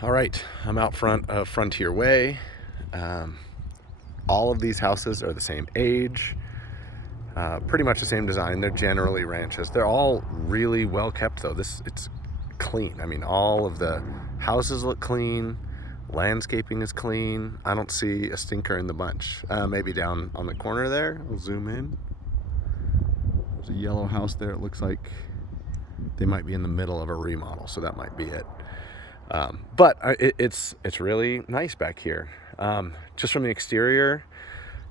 All right, I'm out front of Frontier Way. Um, all of these houses are the same age, pretty much the same design. They're generally ranches. They're all really well kept, though. It's clean. I mean, all of the houses look clean. Landscaping is clean. I don't see a stinker in the bunch. Maybe down on the corner there. I'll zoom in. There's a yellow house there. It looks like they might be in the middle of a remodel, so that might be it. But it's really nice back here. Just from the exterior,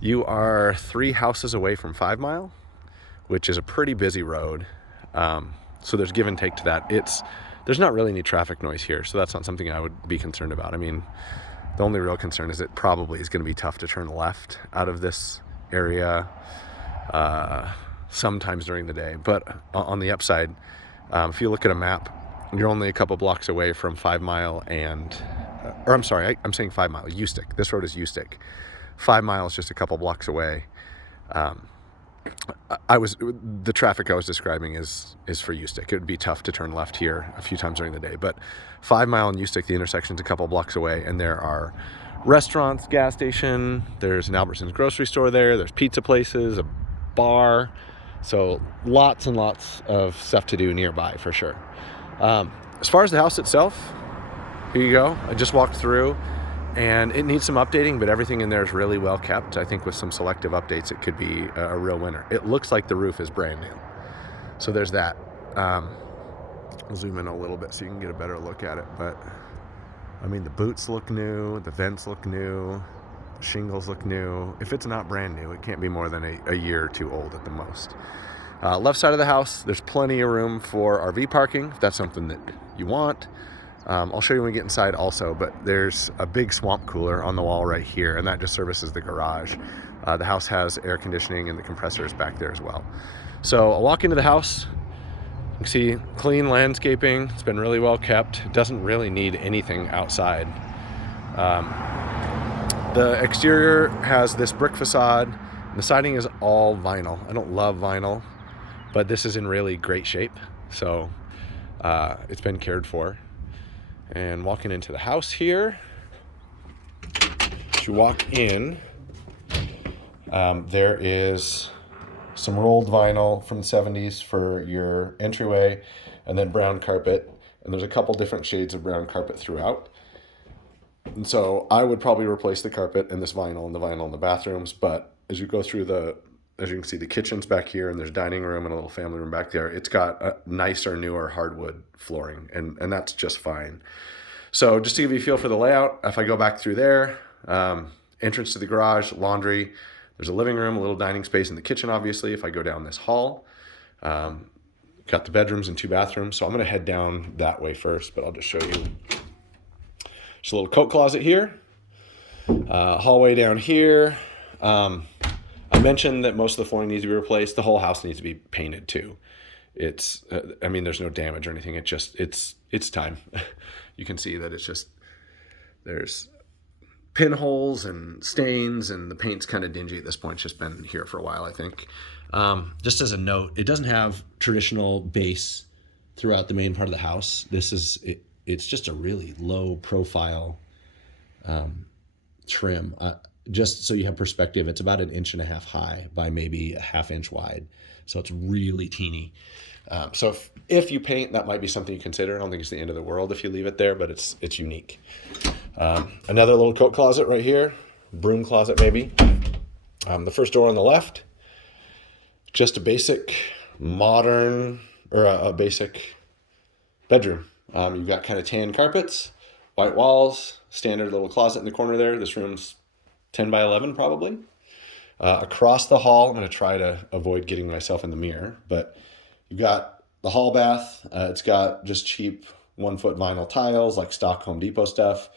you are 3 houses away from 5 Mile, which is a pretty busy road. So there's give and take to that. There's not really any traffic noise here, so that's not something I would be concerned about. I mean, the only real concern is it probably is going to be tough to turn left out of this area sometimes during the day. But on the upside, if you look at a map, you're only a couple blocks away from 5 Mile or I'm sorry, I'm saying 5 Mile, Ustick. This road is Ustick. 5 Mile is just a couple blocks away. The traffic I was describing is for Ustick. It would be tough to turn left here a few times during the day, but 5 Mile and Ustick, the intersection's a couple blocks away, and there are restaurants, gas station, there's an Albertsons grocery store there's pizza places, a bar, so lots and lots of stuff to do nearby for sure. As far as the house itself, here you go. I just walked through, and it needs some updating, but everything in there is really well kept. I think with some selective updates, it could be a real winner. It looks like the roof is brand new. So there's that. I'll zoom in a little bit so you can get a better look at it. But, I mean, the boots look new, the vents look new, the shingles look new. If it's not brand new, it can't be more than a year or two old at the most. Left side of the house, there's plenty of room for RV parking, if that's something that you want. I'll show you when we get inside also, but there's a big swamp cooler on the wall right here, and that just services the garage. The house has air conditioning, and the compressor is back there as well. So I'll walk into the house. You can see clean landscaping. It's been really well kept. It doesn't really need anything outside. The exterior has this brick facade. The siding is all vinyl. I don't love vinyl, but this is in really great shape. So it's been cared for. And walking into the house here, as you walk in, there is some rolled vinyl from the 70s for your entryway, and then brown carpet. And there's a couple different shades of brown carpet throughout. And so I would probably replace the carpet and this vinyl and the vinyl in the bathrooms. But as you go through as you can see, the kitchen's back here, and there's dining room and a little family room back there. It's got a nicer, newer hardwood flooring, and that's just fine. So just to give you a feel for the layout, if I go back through there, entrance to the garage, laundry, there's a living room, a little dining space in the kitchen, obviously. If I go down this hall, got the bedrooms and 2 bathrooms. So I'm going to head down that way first, but I'll just show you. Just a little coat closet here, hallway down here. I mentioned that most of the flooring needs to be replaced. The whole house needs to be painted too. There's no damage or anything. It's time. You can see that there's pinholes and stains, and the paint's kind of dingy at this point. It's just been here for a while, I think. Just as a note, it doesn't have traditional base throughout the main part of the house. It's just a really low profile trim. Just so you have perspective, it's about 1.5 inches high by maybe a 1/2 inch wide. So it's really teeny. So if you paint, that might be something you consider. I don't think it's the end of the world if you leave it there, but it's unique. Another little coat closet right here, broom closet maybe. The first door on the left, just a basic modern, or a basic bedroom. You've got kind of tan carpets, white walls, standard little closet in the corner there. This room's 10 by 11 probably. Across the hall, I'm going to try to avoid getting myself in the mirror, but you've got the hall bath. It's got just cheap 1-foot vinyl tiles, like stock Home Depot stuff,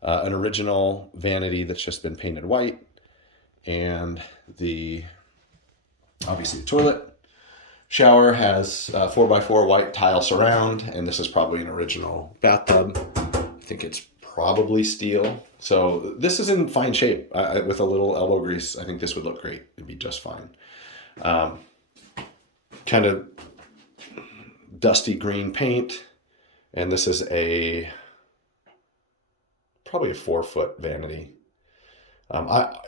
an original vanity that's just been painted white, and obviously the toilet. Shower has 4x4 white tile surround, and this is probably an original bathtub. I think it's probably steel. So this is in fine shape. With a little elbow grease, I think this would look great. It'd be just fine. Kind of dusty green paint. And this is a probably a 4-foot vanity.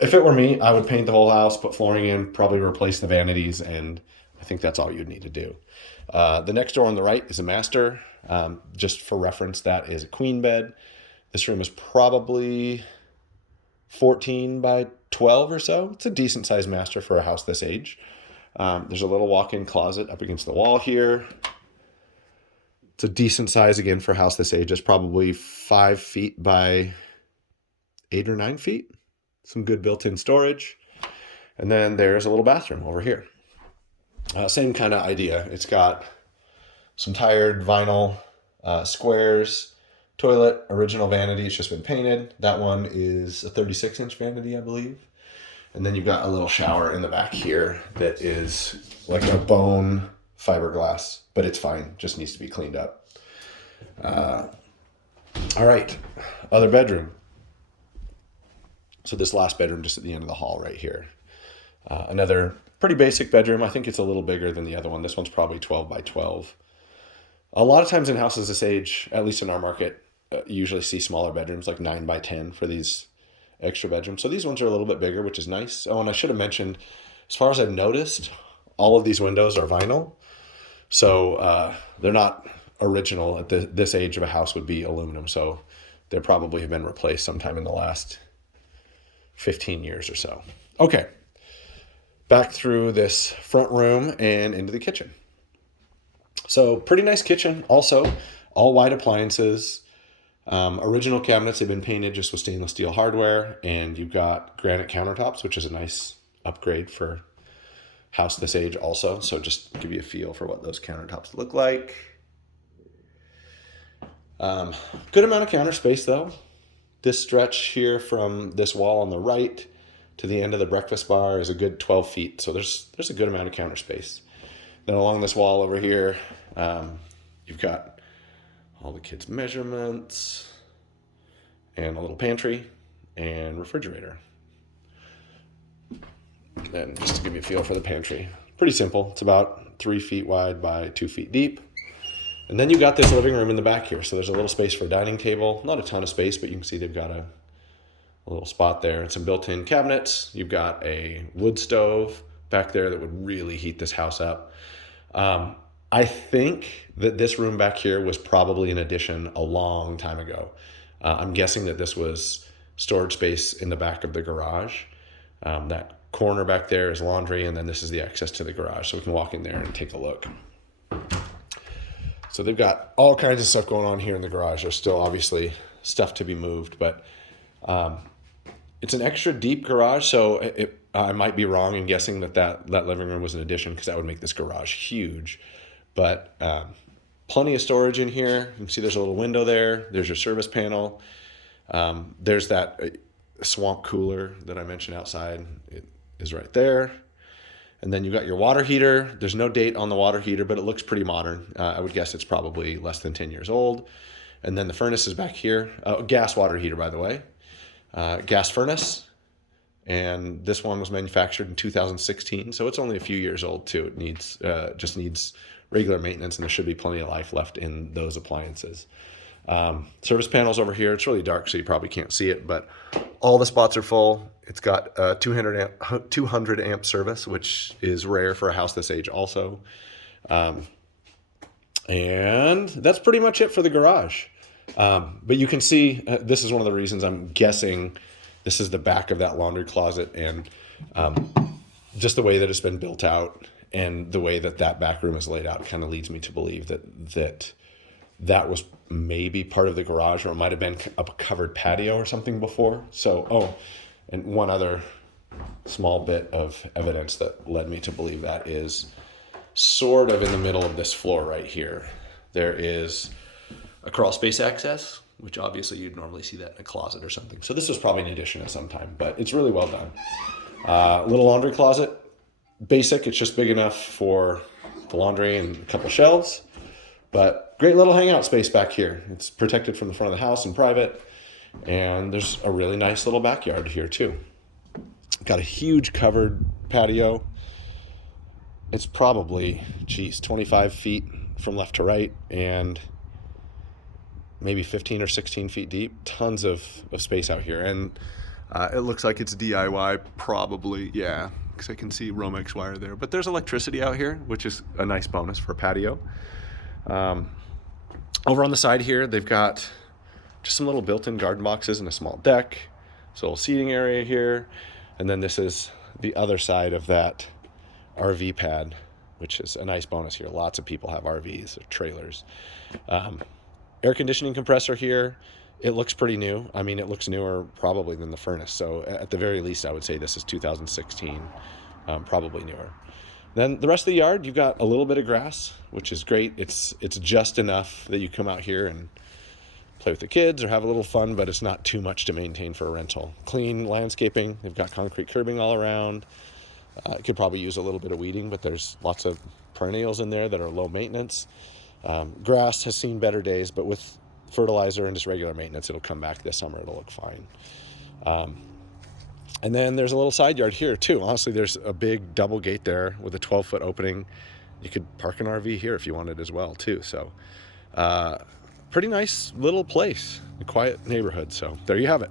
If it were me, I would paint the whole house, put flooring in, probably replace the vanities, and I think that's all you'd need to do. The next door on the right is a master. Just for reference, that is a queen bed. This room is probably 14 by 12 or so. It's a decent sized master for a house this age. There's a little walk-in closet up against the wall here. It's a decent size again for a house this age. It's probably 5 feet by 8 or 9 feet. Some good built-in storage. And then there's a little bathroom over here. Same kind of idea. It's got some tired vinyl squares, toilet, original vanity. It's just been painted. That one is a 36-inch vanity, I believe. And then you've got a little shower in the back here that is like a bone fiberglass, but it's fine. Just needs to be cleaned up. All right, other bedroom. So this last bedroom just at the end of the hall right here. Another pretty basic bedroom. I think it's a little bigger than the other one. This one's probably 12 by 12. A lot of times in houses this age, at least in our market, you usually see smaller bedrooms like 9 by 10 for these extra bedrooms. So these ones are a little bit bigger, which is nice. Oh, and I should have mentioned, as far as I've noticed, all of these windows are vinyl. So they're not original at this age of a house would be aluminum. So they probably have been replaced sometime in the last 15 years or so. Okay, back through this front room and into the kitchen. So pretty nice kitchen. Also, all white appliances. Original cabinets have been painted just with stainless steel hardware, and you've got granite countertops, which is a nice upgrade for house this age also. So just to give you a feel for what those countertops look like. Good amount of counter space though. This stretch here from this wall on the right to the end of the breakfast bar is a good 12 feet. So there's a good amount of counter space. Then along this wall over here, you've got all the kids' measurements and a little pantry and refrigerator. And just to give you a feel for the pantry, pretty simple. It's about 3 feet wide by 2 feet deep. And then you got this living room in the back here. So there's a little space for a dining table. Not a ton of space, but you can see they've got a little spot there and some built-in cabinets. You've got a wood stove back there that would really heat this house up. I think that this room back here was probably an addition a long time ago. I'm guessing that this was storage space in the back of the garage. That corner back there is laundry, and then this is the access to the garage. So we can walk in there and take a look. So they've got all kinds of stuff going on here in the garage. There's still obviously stuff to be moved, but it's an extra deep garage. So I might be wrong in guessing that living room was an addition, because that would make this garage huge. But plenty of storage in here. You can see there's a little window there. There's your service panel. There's that swamp cooler that I mentioned outside. It is right there. And then you've got your water heater. There's no date on the water heater, but it looks pretty modern. I would guess it's probably less than 10 years old. And then the furnace is back here. Gas water heater, by the way. Gas furnace. And this one was manufactured in 2016, so it's only a few years old too. It needs just needs regular maintenance, and there should be plenty of life left in those appliances. Service panels over here. It's really dark, so you probably can't see it, but all the spots are full. It's got 200 amp service, which is rare for a house this age also. And that's pretty much it for the garage. But you can see, this is one of the reasons I'm guessing this is the back of that laundry closet, and just the way that it's been built out and the way that back room is laid out kind of leads me to believe that was maybe part of the garage, or it might have been a covered patio or something before. So, and one other small bit of evidence that led me to believe that is sort of in the middle of this floor right here. There is a crawl space access, which obviously you'd normally see that in a closet or something. So this was probably an addition at some time, but it's really well done. Little laundry closet, basic. It's just big enough for the laundry and a couple shelves, but great little hangout space back here. It's protected from the front of the house and private, and there's a really nice little backyard here too. Got a huge covered patio. It's probably, 25 feet from left to right, and maybe 15 or 16 feet deep. Tons of space out here. And it looks like it's DIY, probably, yeah, because I can see Romex wire there. But there's electricity out here, which is a nice bonus for a patio. Over on the side here, they've got just some little built-in garden boxes and a small deck. It's a little seating area here. And then this is the other side of that RV pad, which is a nice bonus here. Lots of people have RVs or trailers. Air conditioning compressor here. It looks pretty new. I mean, it looks newer probably than the furnace. So at the very least, I would say this is 2016, probably newer. Then the rest of the yard, you've got a little bit of grass, which is great. It's just enough that you come out here and play with the kids or have a little fun, but it's not too much to maintain for a rental. Clean landscaping. They've got concrete curbing all around. It could probably use a little bit of weeding, but there's lots of perennials in there that are low maintenance. Grass has seen better days, but with fertilizer and just regular maintenance, it'll come back this summer. It'll look fine. And then there's a little side yard here too. Honestly, there's a big double gate there with a 12-foot opening. You could park an RV here if you wanted as well too. So pretty nice little place, a quiet neighborhood. So there you have it.